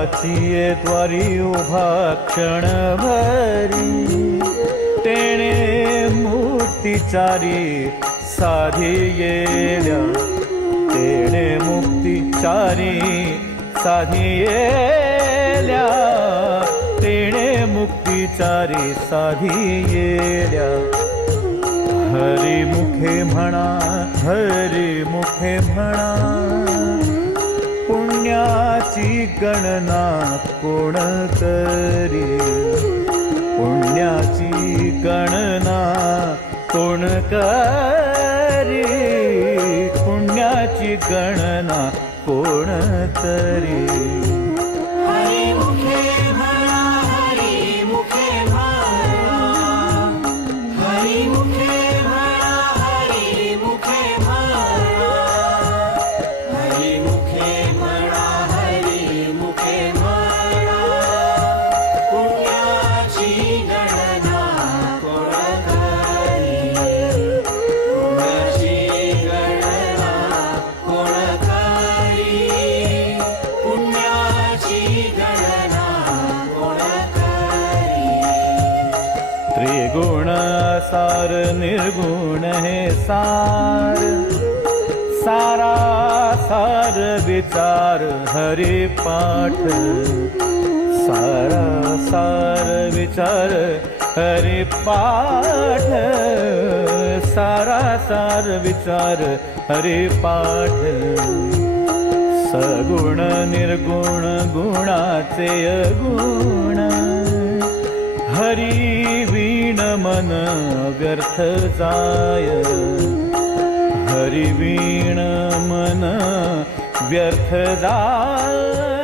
देवाची द्वारी उभा क्षण भरी, तेणे मुक्तिचारी साधी येल्या, तेणे मुक्तिचारी साधी येल्या, तेणे मुक्तिचारी साधी येल्या. हरी मुखे म्हणा, हरी मुखे म्हणा, पुण्याची गणना कोण करी, पुण्याची गणना कोण करी, पुण्याची गणना कोण करी. हरी मुखे म्हणा, हरी मुखे म्हणा, हरी मुखे म्हणा, हरी मुखे म्हणा, हरी मुखे म्हणा, हरी मुखे म्हणा, पुण्याची गणना कोण करी, पुण्याची गणना कोण करी, पुण्याची गणना कोण करी. त्रिगुण सार निर्गुण हे सार, सारा सार विचार हरी पाठ, सारा सार विचार हरी पाठ, सारा सार विचार हरी पाठ. सगुण निर्गुण गुणाचे गुण, हरी वीण मन व्यर्थ जाय, हरी वीण मन व्यर्थ जाय.